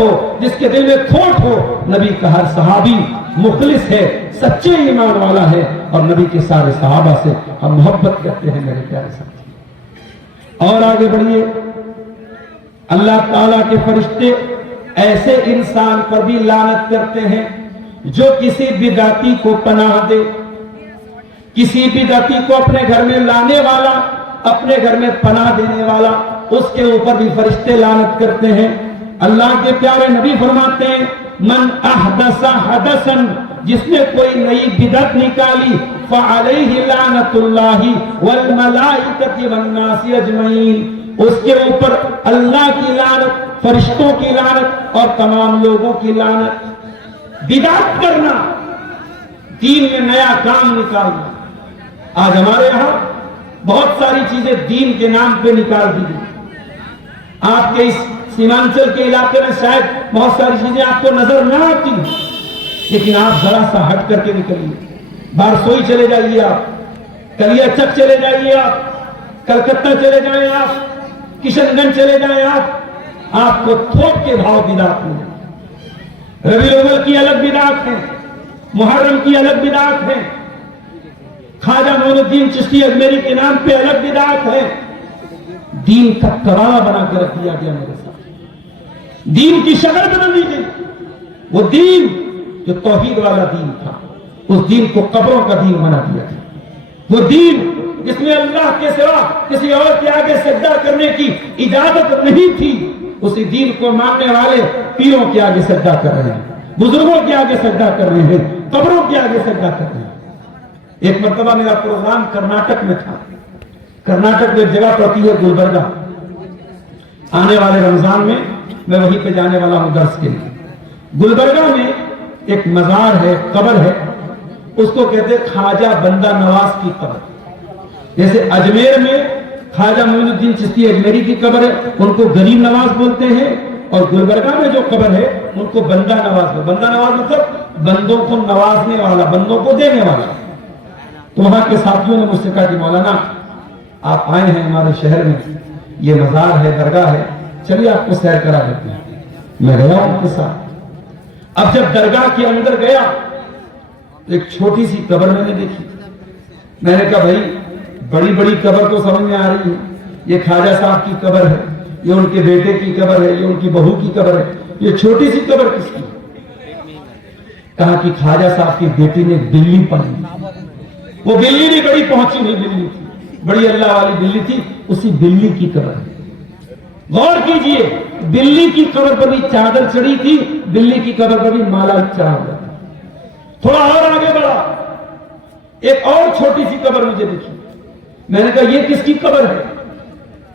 ہو، جس کے دل میں کھوٹ ہو، نبی کا ہر صحابی مخلص ہے، سچے ایمان والا ہے، اور نبی کے سارے صحابہ سے ہم محبت کرتے ہیں میرے پیارے ساتھی۔ اور آگے بڑھیے، اللہ تعالیٰ کے فرشتے ایسے انسان پر بھی لعنت کرتے ہیں جو کسی بدعتی کو پناہ دے، کسی بدعتی کو اپنے گھر میں لانے والا، اپنے گھر میں پناہ دینے والا، اس کے اوپر بھی فرشتے لعنت کرتے ہیں۔ اللہ کے پیارے نبی فرماتے ہیں من احدث حدثا، جس نے کوئی نئی بدعت نکالی، فعلیہ لعنت اللہ والملائکۃ والناس اجمعین، اس کے اوپر اللہ کی لعنت، فرشتوں کی لعنت اور تمام لوگوں کی لعنت۔ بدعت کرنا، دین میں نیا کام نکالنا۔ آج ہمارے یہاں بہت ساری چیزیں دین کے نام پہ نکال دی گئی۔ آپ کے اس سیمانچل کے علاقے میں شاید بہت ساری چیزیں آپ کو نظر نہ آتی، لیکن آپ ذرا سا ہٹ کر کے نکلیے، بارسوئی چلے جائیے، آپ کلیا چک چلے جائیے، آپ کلکتہ چلے جائیں، آپ کشن گنج چلے جائیں، آپ کو تھوک کے بھاؤ بدعت ملے۔ ربیع الاول کی الگ بدعت ہے، محرم کی الگ بدعت ہے، خواجہ معین الدین چشتی اجمیری کے نام پہ الگ بدعت ہے۔ دین کا تباہ بنا کے رکھ دیا گیا میرے ساتھ، دین کی شکل بدل دی گئی۔ وہ دین جو توحید والا دین تھا، اس دین کو قبروں کا دین بنا دیا گیا۔ وہ دین جس میں اللہ کے سوا کسی اور کے آگے سجدہ کرنے کی اجازت نہیں تھی، اسی دین کو ماننے والے پیروں کے آگے سجدہ کر رہے ہیں، بزرگوں کے آگے سجدہ کر رہے ہیں، قبروں کے آگے سجدہ کر رہے ہیں۔ ایک مرتبہ میرا پروگرام کرناٹک میں تھا۔ کرناٹک میں ایک جگہ پڑتی ہے گلبرگہ، آنے والے رمضان میں میں وہیں پہ جانے والا ہوں درس کے لیے۔ گلبرگہ میں ایک مزار ہے، قبر ہے، اس کو کہتے ہیں خواجہ بندہ نواز کی قبر۔ جیسے اجمیر میں خواجہ معین الدین چشتی اجمیری کی قبر ہے، ان کو غریب نواز بولتے ہیں، اور گلبرگہ میں جو قبر ہے ان کو بندہ نواز بولتے ہیں۔ بندہ نواز مطلب بندوں کو نوازنے والا، بندوں کو دینے والا۔ تو وہاں کے ساتھیوں نے مجھ سے کہا کہ مولانا آپ آئے ہیں ہمارے شہر میں، یہ مزار ہے، درگاہ ہے، چلیے آپ کو سیر کرا دیتے ہیں۔ میں گیا ان کے ساتھ۔ اب جب درگاہ کے اندر گیا تو ایک چھوٹی سی قبر میں نے دیکھی۔ میں نے کہا بھائی بڑی بڑی قبر تو سمجھ میں آ رہی ہے، یہ خواجہ صاحب کی قبر ہے، یہ ان کے بیٹے کی قبر ہے، یہ ان کی بہو کی قبر ہے، یہ چھوٹی سی قبر کس کی؟ کہا کہ خواجہ صاحب کی بیٹی نے بلی پالی، وہ بلی بھی بڑی پہنچی ہوئی بلی تھی، بڑی اللہ والی بلی تھی، اسی بلی کی قبر ہے۔ غور کیجئے، بلی کی قبر پر بھی چادر چڑھی تھی، بلی کی قبر پر بھی مالا چڑھا ہوا تھا۔ تھوڑا اور آگے بڑھا، ایک اور چھوٹی سی قبر مجھے دکھی۔ میں نے کہا یہ کس کی قبر ہے؟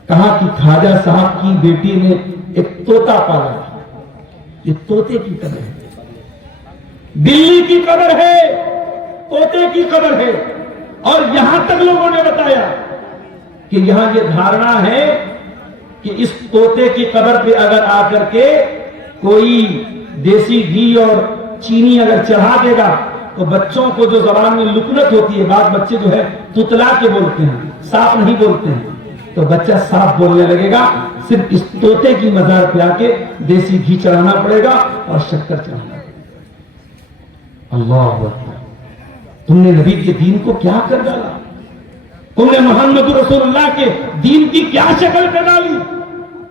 کہا کہ خواجہ صاحب کی بیٹی نے ایک طوطا پالا تھا، یہ طوطے کی قبر ہے۔ بلی کی قبر ہے، طوطے کی قبر ہے، اور یہاں تک لوگوں نے بتایا کہ یہاں یہ دھارنا ہے کہ اس طوطے کی قبر پہ اگر آ کر کے کوئی دیسی گھی اور چینی اگر چڑھا دے گا تو بچوں کو جو زبان میں لکنت ہوتی ہے، بعض بچے جو ہے تتلا کے بولتے ہیں، صاف نہیں بولتے ہیں، تو بچہ صاف بولنے لگے گا۔ صرف اس طوطے کی مزار پہ آ کے دیسی گھی چڑھانا پڑے گا اور شکر چڑھانا۔ اللہ اکبر، تم نے نبی کے دین کو کیا کر ڈالا؟ تم نے محمد رسول اللہ کے دین کی کیا شکل کر ڈالی؟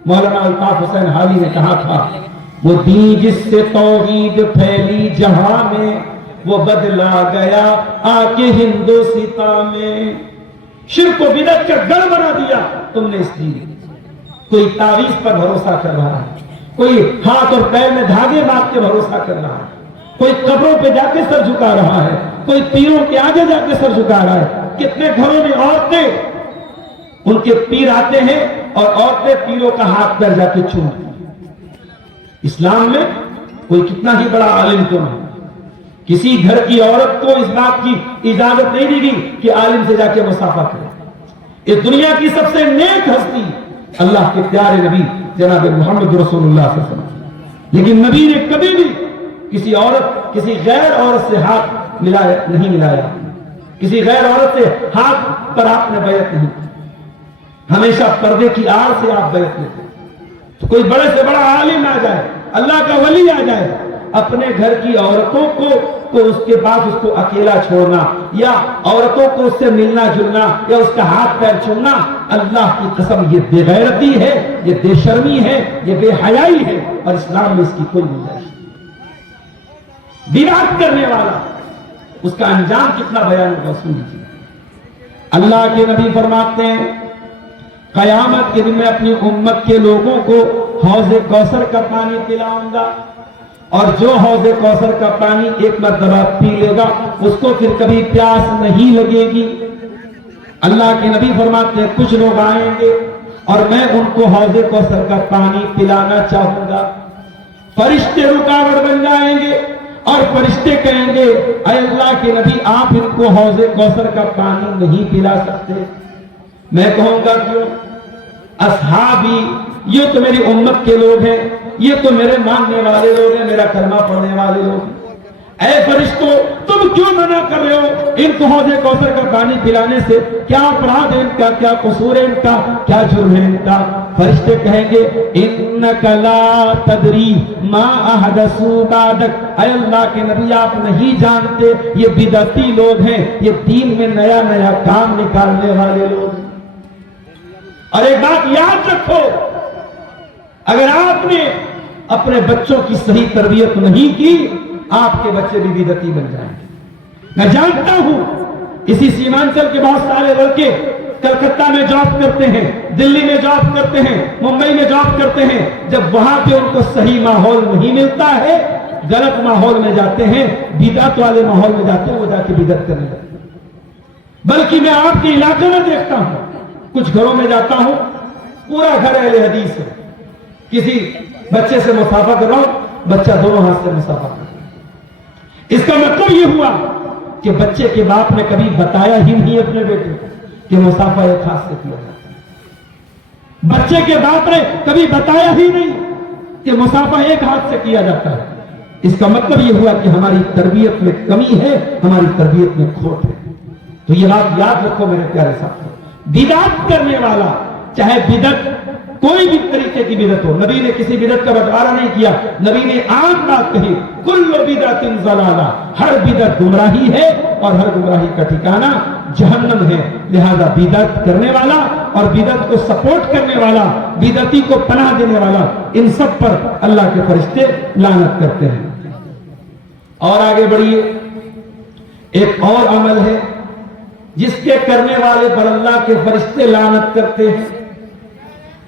مولانا الطاف حسین حالی نے کہا تھا وہ دین جس سے توحید پھیلی جہاں میں، وہ بدلا گیا آ کے ہندوستان میں۔ شرک و بدعت کا گڑھ بنا دیا تم نے اس دین۔ کوئی تعویذ پر بھروسہ کر رہا ہے، کوئی ہاتھ اور پیر میں دھاگے باندھ کے بھروسہ کر رہا ہے، کوئی قبروں پہ جا کے سر جھکا رہا ہے، کوئی پیروں کے آگے جا کے سر جھکا رہا ہے۔ کتنے گھروں میں عورتیں، ان کے پیر آتے ہیں اور عورتیں پیروں کا ہاتھ پیر جا کے چومتی ہیں۔ اسلام میں کوئی کتنا ہی بڑا عالم کیوں ہے، کسی گھر کی عورت کو اس بات کی اجازت نہیں دی گئی کہ عالم سے جا کے مصافحہ کرے۔ اس دنیا کی سب سے نیک ہستی اللہ کے پیارے نبی جناب محمد رسول اللہ صلی اللہ علیہ وسلم، لیکن نبی نے کبھی بھی کسی عورت، کسی غیر عورت سے ہاتھ نہیں ملایا، کسی غیر عورت سے ہاتھ پر آپ نے بیعت نہیں کی، ہمیشہ پردے کی آڑ سے آپ بیعت لیتے۔ تو کوئی بڑے سے بڑا عالم آ جائے، اللہ کا ولی آ جائے، اپنے گھر کی عورتوں کو تو اس کے بعد اس کو اکیلا چھوڑنا یا عورتوں کو اس سے ملنا جلنا یا اس کا ہاتھ پیر چھوڑنا، اللہ کی قسم یہ بے غیرتی ہے، یہ بے شرمی ہے، یہ بے حیائی ہے، اور اسلام میں اس کی کوئی گنجائش نہیں۔ بدعت کرنے والا اس کا انجام کتنا بیان ہوگا سن لیجیے۔ اللہ کے نبی فرماتے ہیں قیامت کے دن میں اپنی امت کے لوگوں کو حوض کوثر کا پانی پلاؤں گا، اور جو حوض کوثر کا پانی ایک مرتبہ پی لے گا اس کو پھر کبھی پیاس نہیں لگے گی۔ اللہ کے نبی فرماتے ہیں کچھ لوگ آئیں گے اور میں ان کو حوض کوثر کا پانی پلانا چاہوں گا، فرشتے رکاوٹ بن جائیں گے اور فرشتے کہیں گے اے اللہ کے نبی آپ ان کو حوض کوثر کا پانی نہیں پلا سکتے۔ میں کہوں گا کیوں؟ اصحابی، یہ تو میری امت کے لوگ ہیں، یہ تو میرے ماننے والے لوگ ہیں، میرا کلمہ پڑھنے والے لوگ ہیں۔ اے فرشتوں تم کیوں منع کر رہے ہو ان کو حوض کوثر کا پانی پلانے سے؟ کیا اپرادھ ہے ان کا، کیا قصور ہے ان کا، کیا جرم ہے ان کا؟ فرشتے کہیں گے انک لا تدری ما احدثوا بعدک، اے اللہ کے نبی آپ نہیں جانتے یہ بدعتی لوگ ہیں، یہ دین میں نیا نیا کام نکالنے والے لوگ ہیں۔ اور ایک بات یاد رکھو، اگر آپ نے اپنے بچوں کی صحیح تربیت نہیں کی آپ کے بچے بھی بدعتی بن جائیں گے۔ میں جانتا ہوں اسی سیمانچل کے بہت سارے لڑکے کلکتہ میں جاب کرتے ہیں، دلی میں جاب کرتے ہیں، ممبئی میں جاب کرتے ہیں، جب وہاں پہ ان کو صحیح ماحول نہیں ملتا ہے غلط ماحول میں جاتے ہیں، بدعت والے ماحول میں جاتے ہیں، وہ جا کے بدعت کرنے لگتے ہیں۔ بلکہ میں آپ کے علاقے میں دیکھتا ہوں، کچھ گھروں میں جاتا ہوں پورا گھر اہل حدیث ہے، کسی بچے سے مصافحہ کر رہا ہوں، بچہ دونوں ہاتھ سے مصافحہ کر رہا ہے۔ اس کا مطلب یہ ہوا کہ بچے کے باپ نے کبھی بتایا ہی نہیں اپنے بیٹے کو کہ مصافحہ ایک ہاتھ سے کیا جاتا ہے۔ بچے کے باپ نے کبھی بتایا ہی نہیں کہ مصافحہ ایک ہاتھ سے کیا جاتا ہے۔ اس کا مطلب یہ ہوا کہ ہماری تربیت میں کمی ہے، ہماری تربیت میں کھوٹ ہے۔ تو یہ بات یاد رکھو میرے پیارے ساتھیو، بدعت کرنے والا، چاہے بدعت کوئی بھی طریقے کی بدعت ہو، نبی نے کسی بدعت کا بٹوارا نہیں کیا، نبی نے عام بات کہی کل بدعت ضلالہ، ہر بدعت گمراہی ہے اور ہر گمراہی کا ٹھکانہ جہنم ہے۔ لہذا بدعت کرنے والا اور بدعت کو سپورٹ کرنے والا، بدعتی کو پناہ دینے والا، ان سب پر اللہ کے فرشتے لعنت کرتے ہیں۔ اور آگے بڑھیے، ایک اور عمل ہے جس کے کرنے والے پر اللہ کے فرشتے لعنت کرتے ہیں،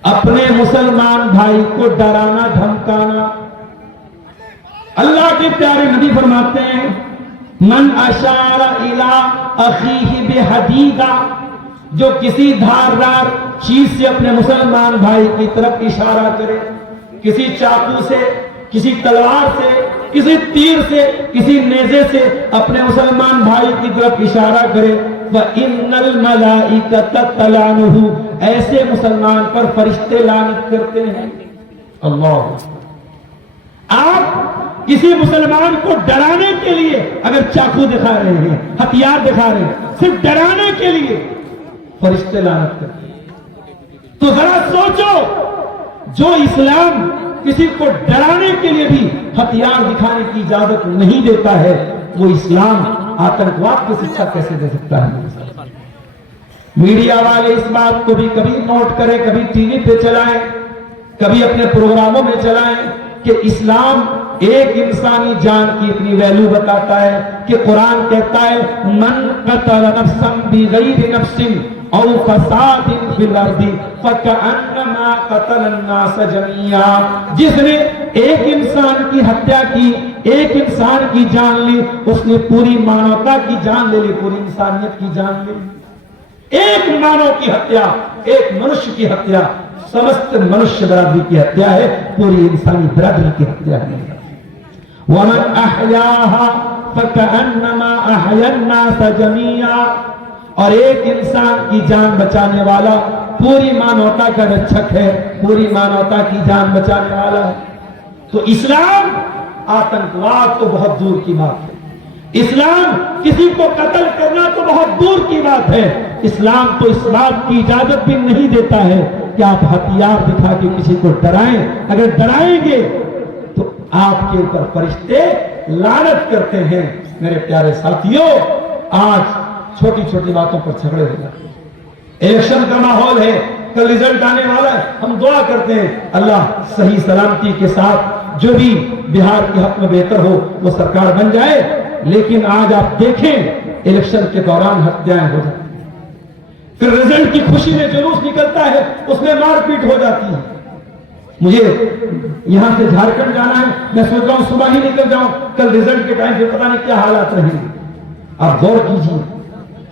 اپنے مسلمان بھائی کو ڈرانا دھمکانا۔ اللہ کے پیارے نبی فرماتے ہیں من اشار الی اخیہ بحدیدہ، جو کسی دھاردار چیز سے اپنے مسلمان بھائی کی طرف اشارہ کرے، کسی چاقو سے، کسی تلوار سے، کسی تیر سے، کسی نیزے سے اپنے مسلمان بھائی کی طرف اشارہ کرے، وَإِنَّ الْمَلَائِكَةَ تَلْعَنُهُ، ایسے مسلمان پر فرشتے لعنت کرتے ہیں۔ اللہ، آپ کسی مسلمان کو ڈرانے کے لیے اگر چاقو دکھا رہے ہیں، ہتھیار دکھا رہے ہیں، صرف ڈرانے کے لیے فرشتے لعنت کرتے ہیں۔ تو ذرا سوچو، جو اسلام کسی کو ڈرانے کے لیے بھی ہتھیار دکھانے کی اجازت نہیں دیتا ہے، وہ اسلام آتنکواد کی شکشا کیسے دے سکتا ہے؟ میڈیا والے اس بات کو بھی کبھی نوٹ کریں، کبھی ٹی وی پہ چلائیں، کبھی اپنے پروگراموں میں چلائیں کہ اسلام ایک انسانی جان کی اتنی ویلیو بتاتا ہے کہ قرآن کہتا ہے من قتل نفسا بغیر نفس او فساد فی الارض فکأنما قتل الناس جميعا، جس نے ایک انسان کی ہتیا کی، ایک انسان کی جان لی، اس نے پوری مانوتا کی جان لے لی، پوری انسانیت کی جان لے لی۔ ایک مانو کی ہتیا، ایک منشیہ کی ہتیا سمست منشیہ برادری کی ہتیا ہے، پوری انسانی برادری کی ہتیا ہے۔ وَمَنْ أَحْيَاهَا فَكَأَنَّمَا أَحْيَا النَّاسَ جَمِيعًا، اور ایک انسان کی جان بچانے والا پوری مانوتا کا رچھک ہے، پوری مانوتا کی جان بچانے والا ہے۔ تو اسلام آتنکواد تو بہت دور کی بات ہے، اسلام کسی کو قتل کرنا تو بہت دور کی بات ہے، اسلام تو اس بات کی اجازت بھی نہیں دیتا ہے کہ آپ ہتھیار دکھا کے کسی کو ڈرائیں۔ اگر ڈرائیں گے تو آپ کے اوپر فرشتے لعنت کرتے ہیں۔ میرے پیارے ساتھیوں، آج چھوٹی چھوٹی باتوں پر جھگڑے ہو جاتے ہیں۔ الیکشن کا ماحول ہے، کل رزلٹ آنے والا ہے، ہم دعا کرتے ہیں اللہ صحیح سلامتی کے ساتھ جو بھی بہار کے حق میں بہتر ہو وہ سرکار بن جائے، لیکن آج آپ دیکھیں الیکشن کے دوران ہتیائیں ہو جاتی ہیں، پھر رزلٹ کی خوشی میں جلوس نکلتا ہے، اس میں مار پیٹ ہو جاتی ہے۔ مجھے یہاں سے جھارکھنڈ جانا ہے، میں سوچ رہا ہوں صبح ہی نکل جاؤں، کل رزلٹ کے ٹائم پہ پتہ نہیں کیا حالات رہیں گے۔ آپ غور کیجیے،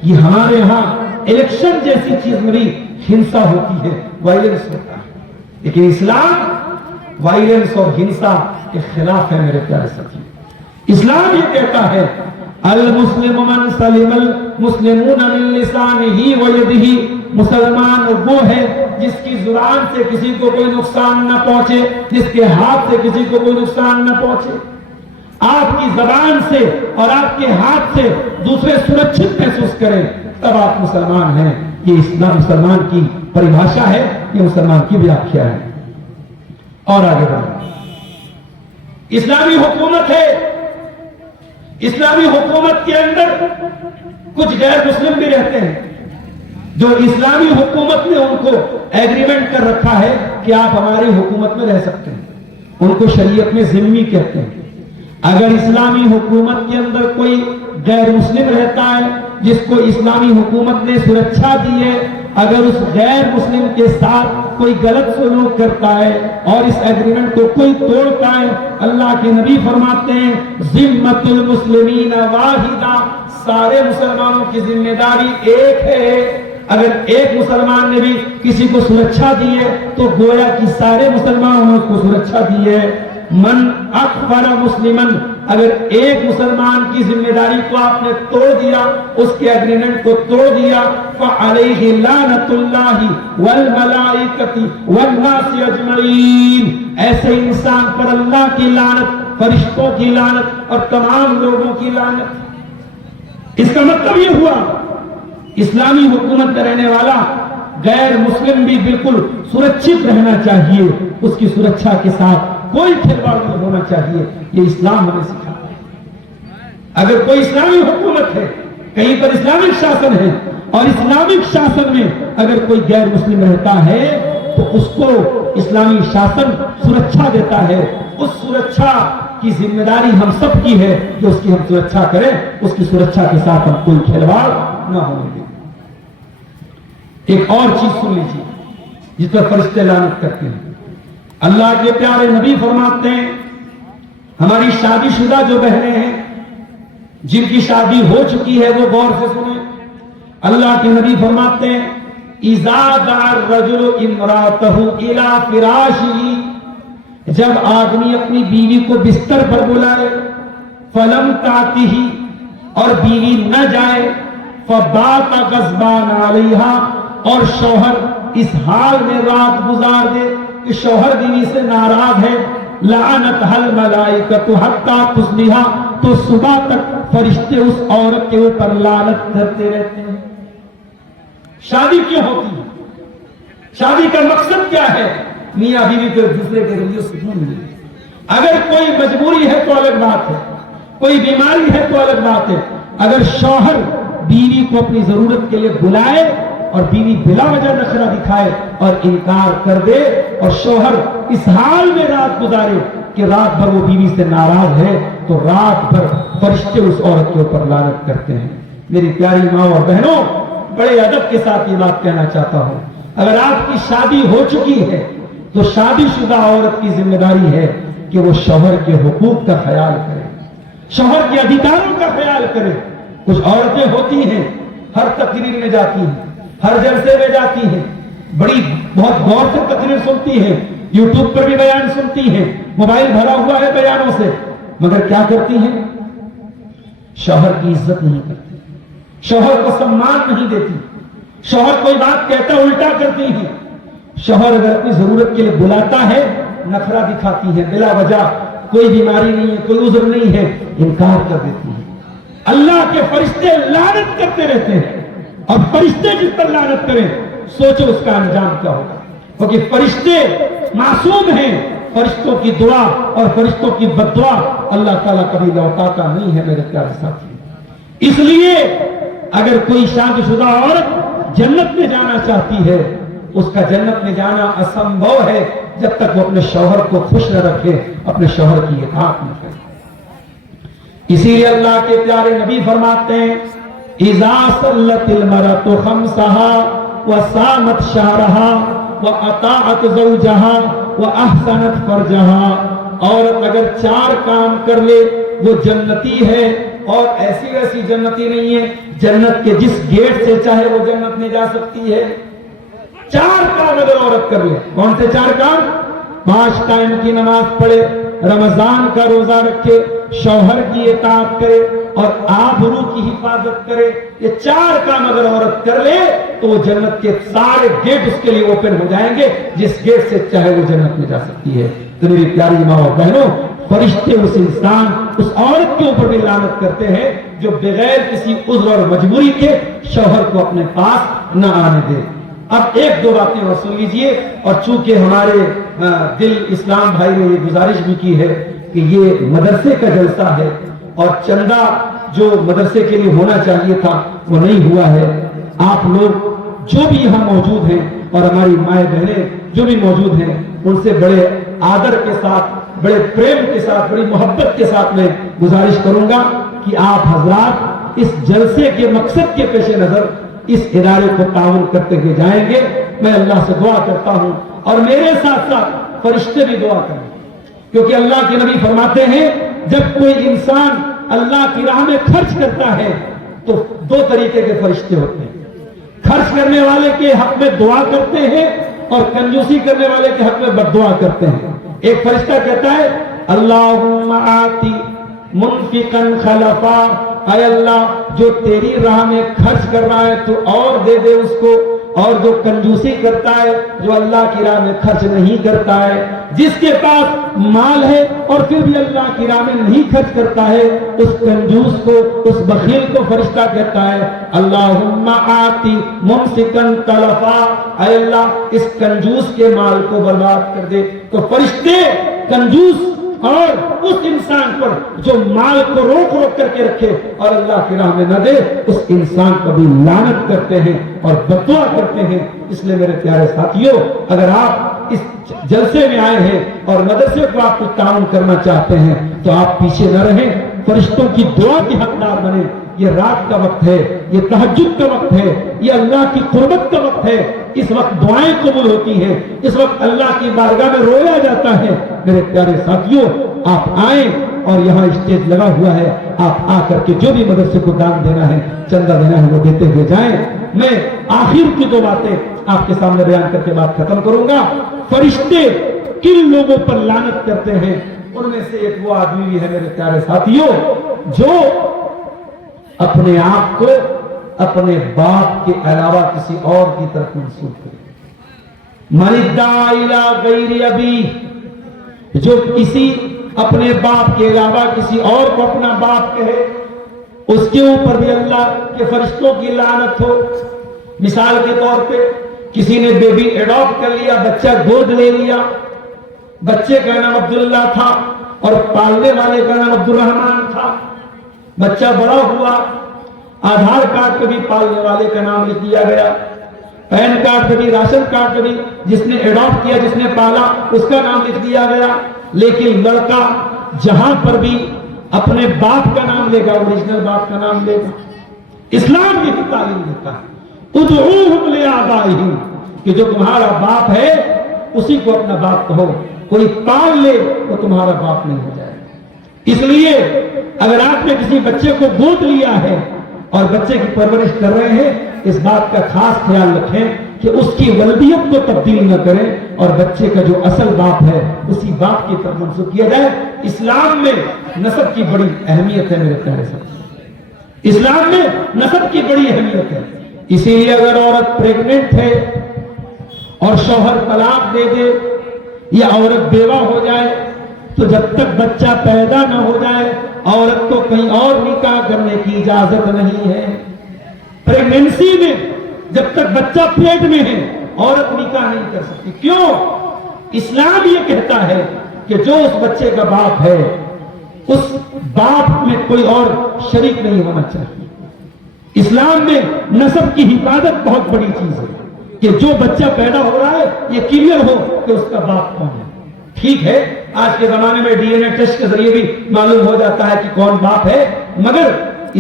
یہ ہمارے یہاں الیکشن جیسی چیز میں بھی ہنسا ہوتی ہے، وائلنس ہوتا ہے، لیکن اسلام وائلنس اور ہنسا کے خلاف ہے۔ میرے پیارے ساتھی، اسلام یہ کہتا ہے المسلم من سلم المسلمون من لسانہ ویدہ، مسلمان وہ ہے جس کی زبان سے کسی کو کوئی نقصان نہ پہنچے، جس کے ہاتھ سے کسی کو کوئی نقصان نہ پہنچے۔ آپ کی زبان سے اور آپ کے ہاتھ سے دوسرے سرکشت محسوس کریں، تب آپ مسلمان ہیں۔ یہ اسلام مسلمان کی پریبھاشا ہے، یہ مسلمان کی ویاخیا ہے۔ اور آگے بڑھیں، اسلامی حکومت ہے، اسلامی حکومت کے اندر کچھ غیر مسلم بھی رہتے ہیں، جو اسلامی حکومت نے ان کو ایگریمنٹ کر رکھا ہے کہ آپ ہماری حکومت میں رہ سکتے ہیں، ان کو شریعت میں ذمہ کہتے ہیں۔ اگر اسلامی حکومت کے اندر کوئی غیر مسلم رہتا ہے جس کو اسلامی حکومت نے سرکشا دی ہے، اگر اس غیر مسلم کے ساتھ کوئی غلط سلوک کرتا ہے اور اس ایگریمنٹ کو کوئی توڑتا ہے، اللہ کے نبی فرماتے ہیں ذمۃ المسلمین واحدہ، سارے مسلمانوں کی ذمہ داری ایک ہے۔ اگر ایک مسلمان نے بھی کسی کو سرکشا دی ہے تو گویا کہ سارے مسلمانوں نے اس کو سرکشا دی ہے۔ من اخبر مسلمن، اگر ایک مسلمان کی ذمہ داری کو آپ نے توڑ دیا، اس کے ایگریمنٹ کو توڑ دیا، فعلیہ لعنت اللہ والملائکۃ والناس اجمعین، ایسے انسان پر اللہ کی لعنت، فرشتوں کی لعنت اور تمام لوگوں کی لعنت۔ اس کا مطلب یہ ہوا اسلامی حکومت میں رہنے والا غیر مسلم بھی بالکل سرکشت رہنا چاہیے، اس کی سرکشا کے ساتھ کوئی کھلواڑ نہیں ہونا چاہیے، یہ اسلام ہمیں سکھاتا ہے۔ اگر کوئی اسلامی حکومت ہے، کہیں پر اسلامک شاسن ہے، اور اسلامک شاسن میں اگر کوئی غیر مسلم رہتا ہے تو اس کو اسلامی شاسن سرکشا دیتا ہے، اس سرکشا کی ذمہ داری ہم سب کی ہے کہ اس کی ہم سرکشا کریں، اس کی سرکشا کے ساتھ ہم کوئی کھلواڑ نہ ہونے دیں۔ ایک اور چیز سن لیجیے جس پر فرشتے لعنت کرتے ہیں۔ اللہ کے پیارے نبی فرماتے ہیں ہماری شادی شدہ جو بہنیں ہیں جن کی شادی ہو چکی ہے وہ غور سے سنیں، اللہ کے نبی فرماتے ہیں اذا دعا الرجل امرأته الى فراشه، جب آدمی اپنی بیوی کو بستر پر بلائے، فلم تاته، اور بیوی نہ جائے، فبات غضبان علیہا، اور شوہر اس حال میں رات گزار دے کہ شوہر بیوی سے ناراض ہے، لعنتها الملائکۃ حتی تصبح، تو صبح تک فرشتے اس عورت کے اوپر لعنت کرتے رہتے ہیں۔ شادی کیوں ہوتی ہے؟ شادی کا مقصد کیا ہے؟ میاں بیوی کو ایک دوسرے کے ذریعے سکون ملے۔ اگر کوئی مجبوری ہے تو الگ بات ہے، کوئی بیماری ہے تو الگ بات ہے۔ اگر شوہر بیوی کو اپنی ضرورت کے لیے بلائے اور بیوی بلا وجہ نخرہ دکھائے اور انکار کر دے، اور شوہر اس حال میں رات گزارے کہ رات بھر وہ بیوی سے ناراض ہے، تو رات بھر فرشتے اس عورت کے اوپر لعنت کرتے ہیں۔ میری پیاری ماں اور بہنوں، بڑے ادب کے ساتھ یہ بات کہنا چاہتا ہوں، اگر آپ کی شادی ہو چکی ہے تو شادی شدہ عورت کی ذمہ داری ہے کہ وہ شوہر کے حقوق کا خیال کرے، شوہر کے ادھیکاروں کا خیال کرے۔ کچھ عورتیں ہوتی ہیں ہر تقریر میں جاتی ہیں، ہر جلسے میں جاتی ہیں، بہت غور سے تقریر سنتی ہیں، یوٹیوب پر بھی بیان سنتی ہیں، موبائل بھرا ہوا ہے بیانوں سے، مگر کیا کرتی ہیں؟ شوہر کی عزت نہیں کرتی، شوہر کو سمان نہیں دیتی، شوہر کوئی بات کہتا الٹا کرتی ہے، شوہر اگر اپنی ضرورت کے لیے بلاتا ہے نخرہ دکھاتی ہے، بلا وجہ کوئی بیماری نہیں ہے، کوئی عذر نہیں ہے، انکار کر دیتی ہے۔ اللہ کے فرشتے لعنت کرتے رہتے ہیں، اور فرشتے جس پر لعنت کریں سوچو اس کا انجام کیا ہوگا، کیونکہ فرشتے معصوم ہیں، فرشتوں کی دعا اور فرشتوں کی بددعا اللہ تعالیٰ کبھی لوٹاتا نہیں ہے میرے پیارے ساتھی۔ اس لیے اگر کوئی شادی شدہ عورت جنت میں جانا چاہتی ہے، اس کا جنت میں جانا اسمبھو ہے جب تک وہ اپنے شوہر کو خوش نہ رکھے، اپنے شوہر کی اطاعت نہ کرے۔ اسی لیے اللہ کے پیارے نبی فرماتے ہیں اذا صلت المرأة خمسها وصامت شهرها واطاعت زوجها واحسنت فرجها، عورت اگر 4 کام کر لے وہ جنتی ہے، اور ایسی ویسی جنتی نہیں ہے، جنت کے جس گیٹ سے چاہے وہ جنت میں جا سکتی ہے۔ 4 کام اگر عورت کر لے، کون سے 4 کام؟ 5 ٹائم کی نماز پڑھے، رمضان کا روزہ رکھے، شوہر کی اطاعت کرے اور آبرو کی حفاظت کرے، یہ 4 کام اگر عورت کر لے تو وہ جنت کے سارے گیٹ اس کے لیے اوپن ہو جائیں گے، جس گیٹ سے چاہے وہ جنت میں جا سکتی ہے۔ تو میری پیاری ماں اور بہنوں، فرشتے اس انسان، اس عورت کے اوپر بھی لعنت کرتے ہیں جو بغیر کسی عذر اور مجبوری کے شوہر کو اپنے پاس نہ آنے دے۔ اب 1-2 باتیں اور سن لیجئے، اور چونکہ ہمارے دل اسلام بھائی نے یہ گزارش بھی کی ہے کہ یہ مدرسے کا جلسہ ہے اور چندہ جو مدرسے کے لیے ہونا چاہیے تھا وہ نہیں ہوا ہے، آپ لوگ جو بھی یہاں موجود ہیں اور ہماری مائیں بہنیں جو بھی موجود ہیں، ان سے بڑے آدر کے ساتھ، بڑے پریم کے ساتھ، بڑی محبت کے ساتھ میں گزارش کروں گا کہ آپ حضرات اس جلسے کے مقصد کے پیش نظر اس ادارے کو تعاون کرتے ہوئے جائیں گے۔ میں اللہ سے دعا کرتا ہوں اور میرے ساتھ ساتھ فرشتے بھی دعا کریں، کیونکہ اللہ کے نبی فرماتے ہیں جب کوئی انسان اللہ کی راہ میں خرچ کرتا ہے تو 2 طریقے کے فرشتے ہوتے ہیں، خرچ کرنے والے کے حق میں دعا کرتے ہیں اور کنجوسی کرنے والے کے حق میں بددعا کرتے ہیں۔ ایک فرشتہ کہتا ہے اللہم آتی منفقا خلفا، اے اللہ جو تیری راہ میں خرچ کر رہا ہے تو اور دے دے اس کو، اور جو کنجوسی کرتا ہے، جو اللہ کی راہ میں خرچ نہیں کرتا ہے، جس کے پاس مال ہے اور پھر بھی اللہ کی راہ میں نہیں خرچ کرتا ہے، اس کنجوس کو، اس بخیل کو فرشتہ کہتا ہے اللہم آتی ممسکا تلفا، اے اللہ اس کنجوس کے مال کو برباد کر دے۔ تو فرشتے کنجوس اور اس انسان پر جو مال کو روک روک کر کے رکھے اور اللہ کی راہ میں نہ دے، اس انسان کو بھی لعنت کرتے ہیں اور بددعا کرتے ہیں۔ اس لیے میرے پیارے ساتھیوں، اگر آپ اس جلسے میں آئے ہیں اور مدرسے کو آپ کچھ تعاون کرنا چاہتے ہیں تو آپ پیچھے نہ رہیں، فرشتوں کی دعا کے حقدار بنیں۔ یہ رات کا وقت ہے، یہ تہجد کا وقت ہے، یہ اللہ کی قربت کا وقت ہے، اس وقت دعائیں قبول ہوتی ہیں، اس وقت اللہ کی بارگاہ میں رویا جاتا ہے۔ میرے پیارے ساتھیوں، آپ آئیں اور یہاں اسٹیج لگا ہوا ہے، آپ آ کر کے جو بھی مدرسے کو دان دینا ہے، چندہ دینا ہے، وہ دیتے ہوئے جائیں۔ میں آخر کی 2 باتیں آپ کے سامنے بیان کر کے بات ختم کروں گا۔ فرشتے کن لوگوں پر لعنت کرتے ہیں؟ ان میں سے ایک وہ آدمی بھی ہے میرے پیارے ساتھیوں جو اپنے آپ کو اپنے باپ کے علاوہ کسی اور کی طرف منسوب کرے۔ من ادعا الی غیر ابی، جو کسی اپنے باپ کے علاوہ کسی اور کو اپنا باپ کہے، اس کے اوپر بھی اللہ کے فرشتوں کی لعنت ہو۔ مثال کے طور پہ کسی نے بیبی ایڈاپٹ کر لیا، بچہ گود لے لیا، بچے کا نام عبداللہ تھا اور پالنے والے کا نام عبد الرحمن تھا، بچہ بڑا ہوا، آدھار کارڈ پہ بھی پالنے والے کا نام لکھ دیا گیا، پین کارڈ پہ بھی، راشن کارڈ پہ بھی جس نے ایڈاپٹ کیا، جس نے پالا، اس کا نام لکھ دیا گیا، لیکن لڑکا جہاں پر بھی اپنے باپ کا نام لے گا، اوریجنل باپ کا نام لے گا۔ اسلام کی تعلیم دیتا ہے ادعوہم لآبائہم، کہ جو تمہارا باپ ہے اسی کو اپنا باپ کہو، کوئی پال لے تو تمہارا باپ نہیں ہو جائے۔ اس لیے اگر آپ نے کسی بچے کو گود لیا ہے اور بچے کی پرورش کر رہے ہیں، اس بات کا خاص خیال رکھیں کہ اس کی ولدیت کو تبدیل نہ کریں اور بچے کا جو اصل باپ ہے اسی باپ کی طرف منسوب کیا جائے۔ اسلام میں نسب کی بڑی اہمیت ہے میرے پیارے ساتھ، اسلام میں نسب کی بڑی اہمیت ہے۔ اسی لیے اگر عورت پریگننٹ ہے اور شوہر طلاق دے دے یا عورت بیوہ ہو جائے تو جب تک بچہ پیدا نہ ہو جائے عورت کو کہیں اور نکاح کرنے کی اجازت نہیں ہے۔ پریگننسی میں جب تک بچہ پیٹ میں ہے عورت نکاح نہیں کر سکتی۔ کیوں؟ اسلام یہ کہتا ہے کہ جو اس بچے کا باپ ہے اس باپ میں کوئی اور شریک نہیں ہونا چاہیے۔ اسلام میں نسب کی حفاظت بہت بڑی چیز ہے کہ جو بچہ پیدا ہو رہا ہے یہ کلیئر ہو کہ اس کا باپ کون ہے۔ ٹھیک ہے آج کے زمانے میں ڈی این اے ٹیسٹ کے ذریعے بھی معلوم ہو جاتا ہے کہ کون باپ ہے، مگر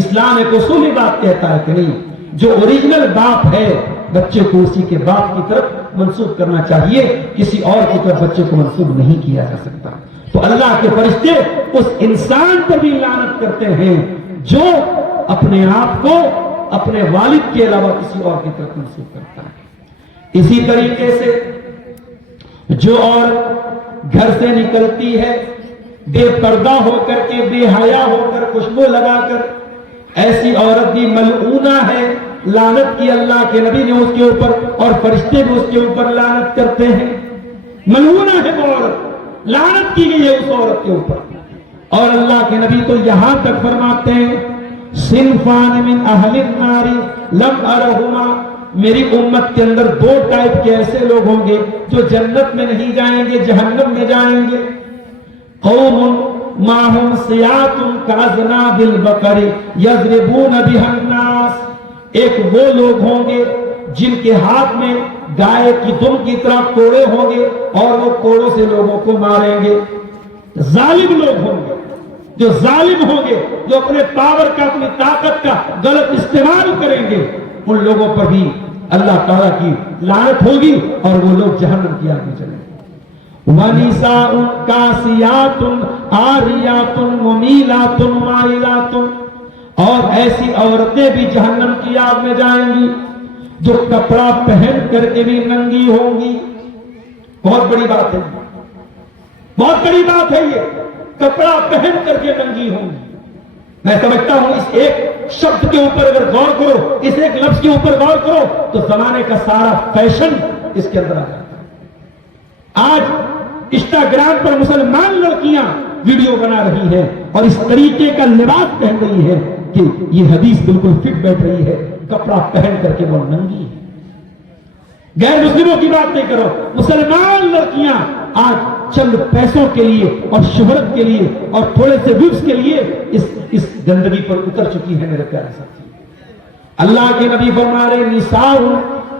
اسلام ایک اصولی بات کہتا ہے کہ نہیں، جو اوریجنل باپ ہے بچے کو اسی کے باپ کی طرف منسوب کرنا چاہیے، کسی اور کی طرف بچے کو منسوب نہیں کیا جا سکتا۔ تو اللہ کے فرشتے اس انسان پر بھی لعنت کرتے ہیں جو اپنے آپ کو اپنے والد کے علاوہ کسی اور کی طرف منسوب کرتا ہے۔ اسی طریقے سے جو عورت گھر سے نکلتی ہے بے پردہ ہو کر کے، بے حیا ہو کر، خوشبو لگا کر، ایسی عورت بھی ملعونہ ہے، لعنت کی اللہ کے نبی نے اس کے اوپر اور فرشتے بھی اس کے اوپر لعنت کرتے ہیں۔ ملعونہ ہے وہ عورت، لعنت کی گئی ہے اس عورت کے اوپر۔ اور اللہ کے نبی تو یہاں تک فرماتے ہیں صنفان من اہل النار لم ارہما، میری امت کے اندر دو ٹائپ کے ایسے لوگ ہوں گے جو جنت میں نہیں جائیں گے، جہنم میں جائیں گے۔ قوم معهم سیات کاذناب البقر یضربون بها الناس، ایک وہ لوگ ہوں گے جن کے ہاتھ میں گائے کی دم کی طرح کوڑے ہوں گے اور وہ کوڑوں سے لوگوں کو ماریں گے۔ ظالم لوگ ہوں گے، جو ظالم ہوں گے، جو اپنے پاور کا، اپنی طاقت کا غلط استعمال کریں گے، ان لوگوں پر بھی اللہ تعالیٰ کی لعنت ہوگی اور وہ لوگ جہنم کی آگ میں چلیں گے۔ وَنِسَاءٌ كَاسِيَاتٌ عَارِيَاتٌ مُمِيلَاتٌ مَائِلَاتٌ، اور ایسی عورتیں بھی جہنم کی آگ میں جائیں گی جو کپڑا پہن کر کے بھی ننگی ہوں گی۔ بہت بڑی بات ہے، بہت بڑی بات ہے، یہ کپڑا پہن کر کے ننگی ہوں گی۔ میں سمجھتا ہوں اس ایک شبد کے اوپر اگر غور کرو، اس ایک لفظ کے اوپر غور کرو تو زمانے کا سارا فیشن اس کے اندر آ جاتا ہے۔ آج انسٹاگرام پر مسلمان لڑکیاں ویڈیو بنا رہی ہیں اور اس طریقے کا لباس پہن رہی ہے کہ یہ حدیث بالکل فٹ بیٹھ رہی ہے، کپڑا پہن کر کے وہ ننگی ہے۔ غیر مسلموں کی بات نہیں کرو، مسلمان لڑکیاں آج چند پیسوں کے لیے اور شہرت کے لیے اور تھوڑے سے ویوز کے لیے اس گندگی پر اتر چکی ہے۔ میرے پیارے ساتھی، اللہ کے نبی فرما رہے نساء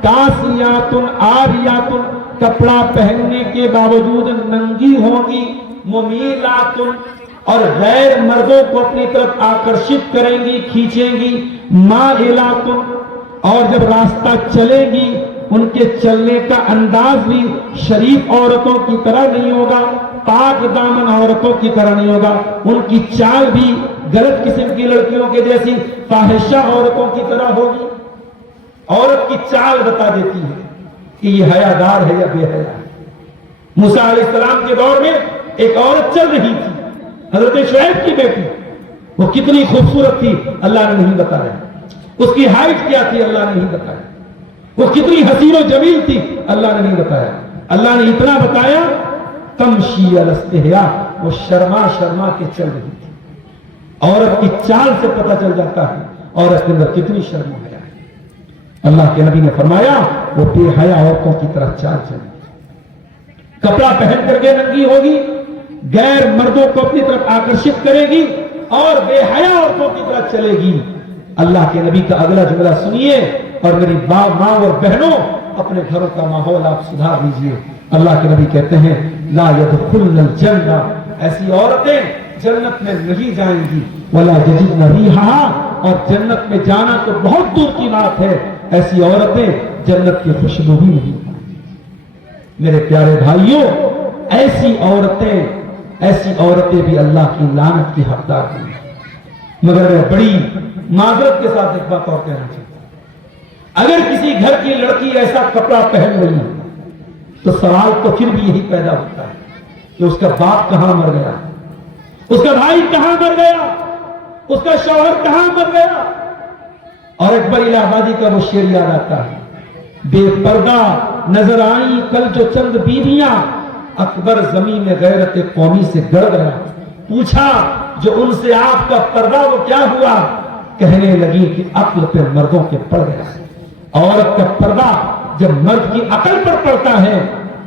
کاسیات عاریات، کپڑا پہننے کے باوجود ننگی ہوں گی، ممیلات، اور غیر مردوں کو اپنی طرف آکرشت کریں گی، کھینچیں گی، مائلات، اور جب راستہ چلے گی ان کے چلنے کا انداز بھی شریف عورتوں کی طرح نہیں ہوگا، پاک دامن عورتوں کی طرح نہیں ہوگا، ان کی چال بھی غلط قسم کی لڑکیوں کے جیسی فاحشہ عورتوں کی طرح ہوگی۔ عورت کی چال بتا دیتی ہے کہ یہ حیادار ہے یا بے حیا ہے۔ موسیٰ علیہ السلام کے دور میں ایک عورت چل رہی تھی، حضرت شعیب کی بیٹی، وہ کتنی خوبصورت تھی اللہ نے نہیں بتایا، اس کی ہائٹ کیا تھی اللہ نے نہیں بتایا، وہ کتنی حسین و جمیل تھی اللہ نے نہیں بتایا، اللہ نے اتنا بتایا تمشی علی الاستحیاء، وہ شرما شرما کے چل رہی تھی۔ عورت کی چال سے پتہ چل جاتا ہے عورت کے اندر کتنی شرم و حیا ہے۔ اللہ کے نبی نے فرمایا وہ بے حیا عورتوں کی طرح چال چلے گی، کپڑا پہن کر کے ننگی ہوگی، غیر مردوں کو اپنی طرف آکرشت کرے گی اور بے حیا عورتوں کی طرح چلے گی۔ اللہ کے نبی کا اگلا جملہ سنیے، اور میری ماں اور بہنوں اپنے گھروں کا ماحول آپ سدھار لیجئے۔ اللہ کے نبی کہتے ہیں لا يدخلن الجنہ، ایسی عورتیں جنت میں نہیں جائیں گی، ولا یجدن ریحہا، اور جنت میں جانا تو بہت دور کی بات ہے، ایسی عورتیں جنت کی خوشبو بھی نہیں پائیں گی۔ میرے پیارے بھائیوں، ایسی عورتیں بھی اللہ کی لعنت کی حقدار ہیں۔ مگر میں بڑی معذرت کے ساتھ ایک بات اور کہنا چاہتا ہوں، اگر کسی گھر کی لڑکی ایسا کپڑا پہن رہی ہے تو سوال تو پھر بھی یہی پیدا ہوتا ہے کہ اس کا باپ کہاں مر گیا، اس کا بھائی کہاں مر گیا، اس کا شوہر کہاں مر گیا۔ اور اکبر الہ آبادی کا وہ شعر یاد آتا ہے، بے پردہ نظر آئی کل جو چند بیویاں، اکبر زمین میں غیرت قومی سے گڑ گیا، پوچھا جو ان سے آپ کا پردہ وہ کیا ہوا، کہنے لگی کہ عقل پہ مردوں کے پڑ گیا۔ عورت کا پردہ جب مرد کی عقل پر پڑتا ہے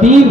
3,